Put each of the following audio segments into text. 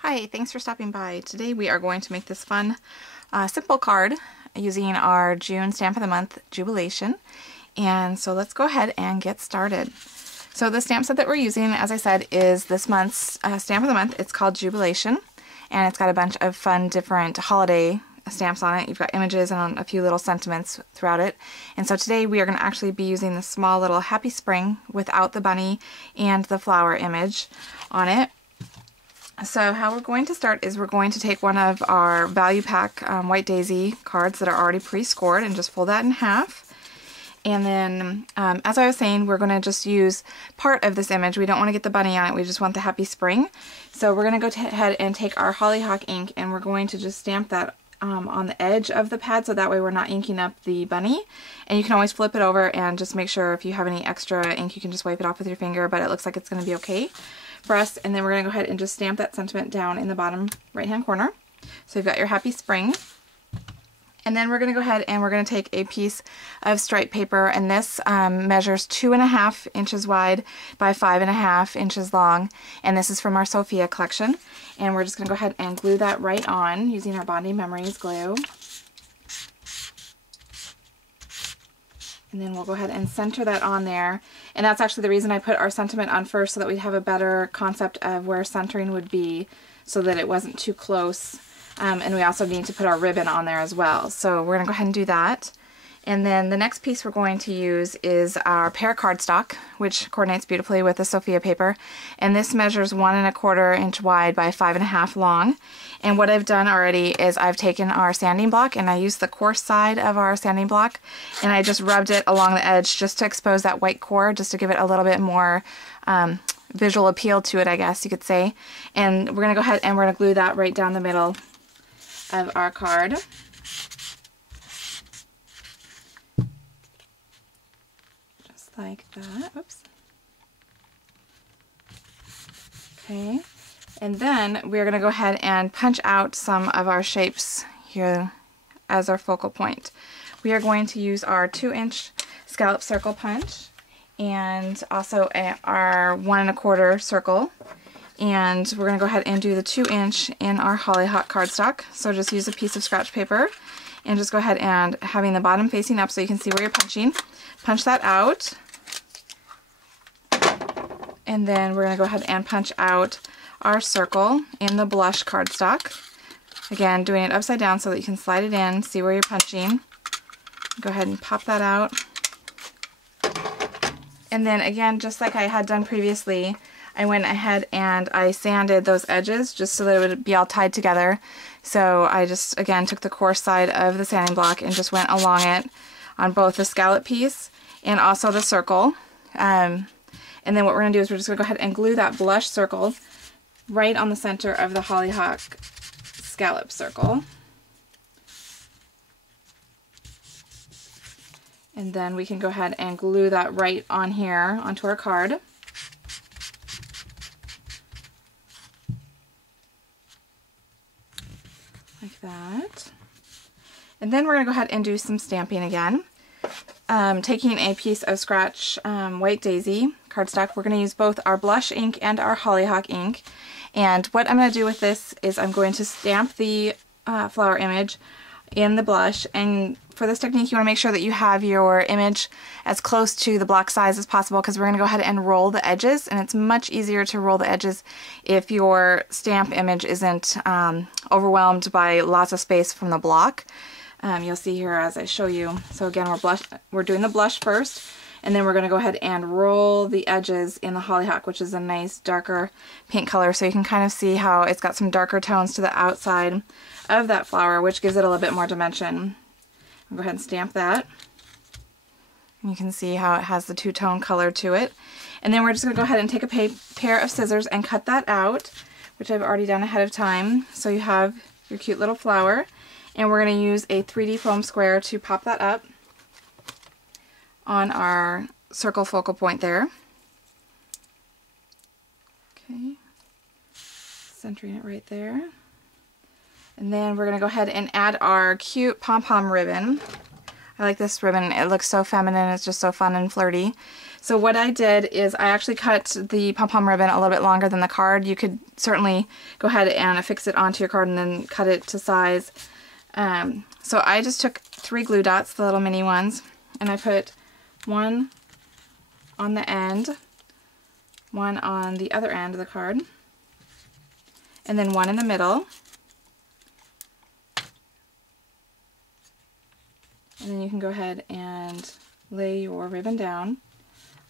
Hi, thanks for stopping by. Today we are going to make this fun, simple card using our June stamp of the month, Jubilation. And so let's go ahead and get started. So the stamp set that we're using, as I said, is this month's stamp of the month. It's called Jubilation, and it's got a bunch of fun different holiday stamps on it. You've got images and a few little sentiments throughout it. And so today we are going to actually be using the small little Happy Spring without the bunny and the flower image on it. So how we're going to start is we're going to take one of our value pack White Daisy cards that are already pre-scored and just fold that in half. And then, as I was saying, we're going to just use part of this image. We don't want to get the bunny on it, we just want the Happy Spring. So we're going to go ahead and take our Hollyhock ink and we're going to just stamp that on the edge of the pad, so that way we're not inking up the bunny. And you can always flip it over and just make sure if you have any extra ink you can just wipe it off with your finger, but it looks like it's going to be okay for us. And then we're going to go ahead and just stamp that sentiment down in the bottom right hand corner. So you've got your Happy Spring. And then we're going to go ahead and we're going to take a piece of striped paper, and this measures 2.5 inches wide by 5.5 inches long, and this is from our Sophia collection. And we're just going to go ahead and glue that right on using our Bonding Memories glue. And then we'll go ahead and center that on there. And that's actually the reason I put our sentiment on first, so that we'd have a better concept of where centering would be so that it wasn't too close. And we also need to put our ribbon on there as well. So we're going to go ahead and do that. And then the next piece we're going to use is our pear cardstock, which coordinates beautifully with the Sophia paper. And this measures 1.25 inch wide by 5.5 long. And what I've done already is I've taken our sanding block and I used the coarse side of our sanding block and I just rubbed it along the edge just to expose that white core, just to give it a little bit more visual appeal to it, I guess you could say. And we're going to go ahead and we're going to glue that right down the middle of our card. Just like that. Oops. Okay. And then we're going to go ahead and punch out some of our shapes here as our focal point. We are going to use our 2-inch scallop circle punch and also our 1.25 circle. And we're going to go ahead and do the 2-inch in our Hollyhock cardstock. So just use a piece of scratch paper and just go ahead and, having the bottom facing up so you can see where you're punching, punch that out. And then we're going to go ahead and punch out our circle in the blush cardstock. Again, doing it upside down so that you can slide it in, see where you're punching. Go ahead and pop that out. And then again, just like I had done previously, I went ahead and I sanded those edges just so that it would be all tied together. So I just, again, took the coarse side of the sanding block and just went along it on both the scallop piece and also the circle. And then what we're going to do is we're just going to go ahead and glue that blush circle right on the center of the Hollyhock scallop circle. And then we can go ahead and glue that right on here onto our card. Like that. And then we're going to go ahead and do some stamping again. Taking a piece of scratch White Daisy cardstock, we're going to use both our blush ink and our Hollyhock ink. And what I'm going to do with this is I'm going to stamp the flower image in the blush. And for this technique, you want to make sure that you have your image as close to the block size as possible, because we're going to go ahead and roll the edges, and it's much easier to roll the edges if your stamp image isn't overwhelmed by lots of space from the block. You'll see here as I show you. So again, we're doing the blush first, and then we're going to go ahead and roll the edges in the Hollyhock, which is a nice darker pink color, so you can kind of see how it's got some darker tones to the outside of that flower, which gives it a little bit more dimension. I'll go ahead and stamp that. And you can see how it has the two-tone color to it. And then we're just going to go ahead and take a pair of scissors and cut that out, which I've already done ahead of time. So you have your cute little flower. And we're going to use a 3D foam square to pop that up on our circle focal point there. Okay. Centering it right there. And then we're going to go ahead and add our cute pom-pom ribbon. I like this ribbon. It looks so feminine. It's just so fun and flirty. So what I did is I actually cut the pom-pom ribbon a little bit longer than the card. You could certainly go ahead and affix it onto your card and then cut it to size. So I just took 3 glue dots, the little mini ones, and I put one on the end, one on the other end of the card, and then one in the middle. And then you can go ahead and lay your ribbon down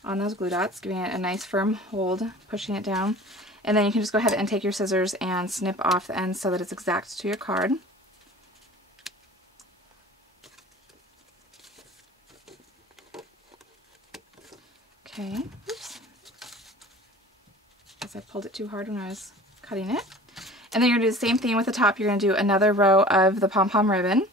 on those glue dots, giving it a nice firm hold, pushing it down. And then you can just go ahead and take your scissors and snip off the ends so that it's exact to your card. Okay, oops. Guess I pulled it too hard when I was cutting it. And then you're going to do the same thing with the top. You're going to do another row of the pom-pom ribbon.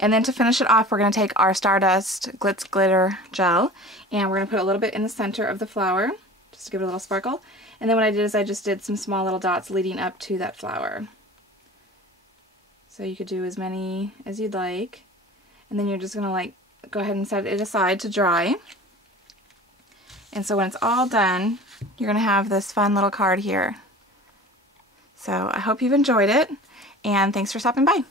And then to finish it off, we're going to take our Stardust Glitz Glitter Gel, and we're going to put a little bit in the center of the flower, just to give it a little sparkle. And then what I did is I just did some small little dots leading up to that flower. So you could do as many as you'd like. And then you're just going to like go ahead and set it aside to dry. And so when it's all done, you're going to have this fun little card here. So I hope you've enjoyed it, and thanks for stopping by.